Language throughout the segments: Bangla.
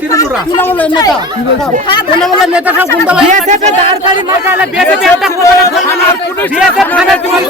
তৃণমূলের। নেতা। তৃণমূলের নেতা সব গুন্ডা বিএসএফ এর দাঁড়কারি মার্কা হলে বিএসএফ একটা করে থানা বিএসএফ থানা তুমি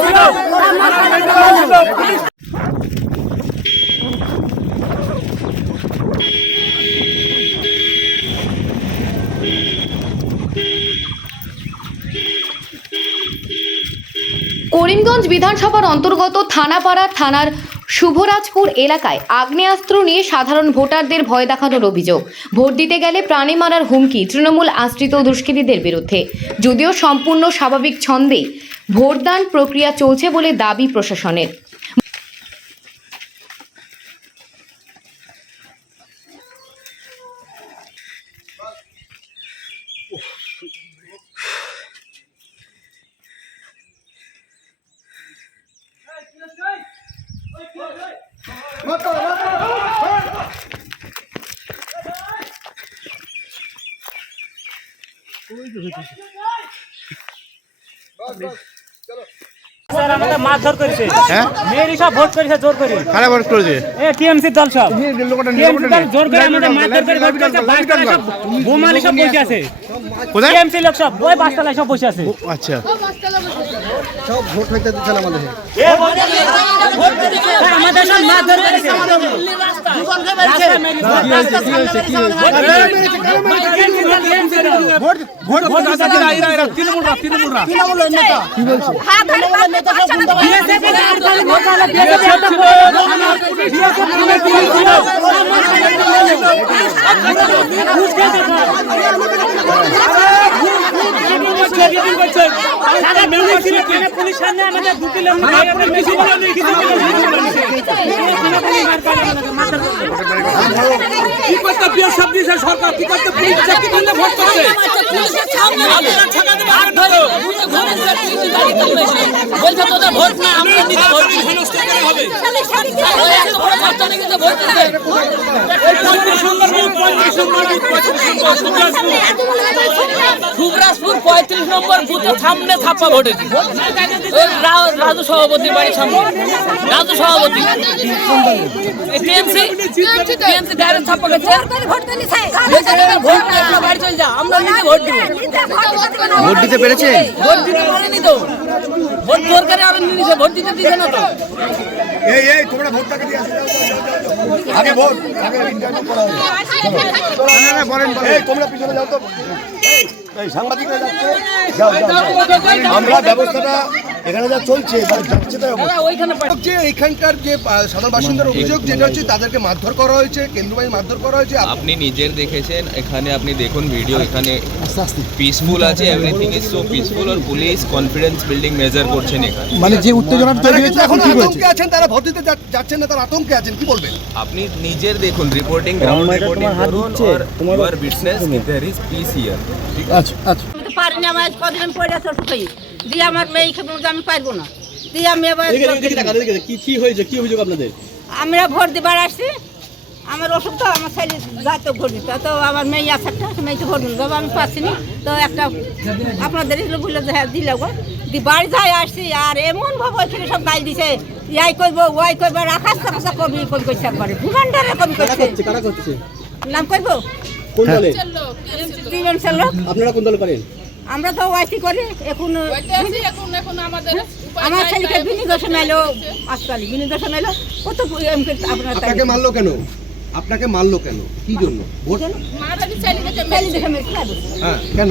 করিমগঞ্জ বিধানসভার অন্তর্গত থানাপাড়া থানার শুভরাজপুর এলাকায় আগ্নেয়াস্ত্র নিয়ে সাধারণ ভোটারদের ভয় দেখানোর অভিযোগ। ভোট দিতে গেলে প্রাণী মারার হুমকি তৃণমূল আশ্রিত দুষ্কৃতীদের বিরুদ্ধে। যদিও সম্পূর্ণ স্বাভাবিক ছন্দে ভোটদান প্রক্রিয়া চলছে বলে দাবি প্রশাসনের। স্যার আমাদের মারধর করেছে। হ্যাঁ? মেয়েরই সব ভোট করেছে জোর করে। খারাপ ভোট করেছে? এ টিএমসি দল সব। টিএমসি দল জোর করে আমাদের মারধর করে ভোট করেছে বাসতলায় সব বোমালি সব বসে আছে। কোথায়? টিএমসি লোক সব ওই বাসতলায় সব বসে আছে। আচ্ছা। মার্কা হলে বিএসএফ একটা করে থানা বিএসএফ থানা তুমি পুলিশ সামনে আমাদের দু কিলোমিটার বেশি কিছু কি করতে প্রিয় সব দিয়েছে সরকার। কি করতে পুলিশ কি করতে ভোট করছে? বলছে তোদের ভোট না আমরা দিতে ভোট হবে সুন্দর এত বড় ছাত্র নাকি তো ভোট দিতে সুব্রাসপুর পঁয়ত্রিশ নম্বর বুথে সামনে ছাপ্পা ভোটে। রাজু সভাপতির বাড়ির সামনে। রাজু সভাপতি। টিএমসি টিএমসি ডাইরেক্ট ছাপ্পা গেছে ভোট বাড়ি চলে যা আমরা নিজে ভোট দিব ভোট দিতে পেরেছে? ভোট দিতে পারেনি তো। ভোট জোর আর নিয়েছে ভোট দিতে দিছে না তো। এই এই তোমরা ভোটটাকে দিয়ে আসো, যাও, যাও, যাও, যাও। আগে ভোট আগে ইন্টারভিউ করা হবে। না, না, বলেন বলেন। এই তোমরা পিছনে যাও তো। এই, সাংবাদিকরা যাচ্ছে। আমরা ব্যবস্থাটা এখানে যা চলছে। যে এখানকার যে সাধারণ বাসিন্দার অভিযোগ যেটা হচ্ছে তাদেরকে মারধর করা হয়েছে কেন্দ্রবাহী মারধর করা হয়েছে। আপনি নিজের দেখেছেন এখানে আপনি দেখুন ভিডিও এখানে পিসফুল আছে এভরিথিং ইজ সো পিসফুল আর পুলিশ কনফিডেন্স বিল্ডিং মেজার করছেন এখানে। মানে যে উত্তেজনা তৈরি হয়েছে এখন আতঙ্কে আছেন তারা ভোট দিতে যাচ্ছেন না তারা আতঙ্কে আছেন কি বলবেন? আপনি নিজের দেখুন রিপোর্টিং গ্রাউন্ড রিপোর্টিং করুন আর you are witness there is peace here আচ্ছা আচ্ছা। আমি তো পারিনি আজ কদিন পড়ে আছে দিয়ে আমার মেয়ে খেতে বলছে আমি পারব না। দিয়ে আমি এবার কি কি হয়েছে কি অভিযোগ আপনাদের? আমরা ভোট দিবার আসছি। আমার অসুখ তো আমার ছেলে যাইতো ভোট দিতে তো আমার মেয়ে আছে একটা মেয়েকে ভোট দিতে আমি পাচ্ছি না। তো একটা আপনাদের এগুলো বলল যে হ্যাঁ দিলে গো। দি বাড়ি যাই আসছি আর এমন ভাবে ওইখানে সব গাল দিছে ইয়াই করব ওয়াই করব রাখাস টাকা কবি কবি করছে একবারে ভুগান্ডারে কবি করছে। নাম করব কোন দলে? তিনজন লোক। আপনারা কোন দলে করেন আমরা তো ওয়াইটি করি এখন আমার ছেলেকে বিনিদর্শন এলো বিনি বিনিদর্শন এলো কত এমকে আপনার তাকে মারলো কেন? আপনাকে মারলো কেন? কি জন্য? ভোট? মেরেছে। হ্যাঁ কেন?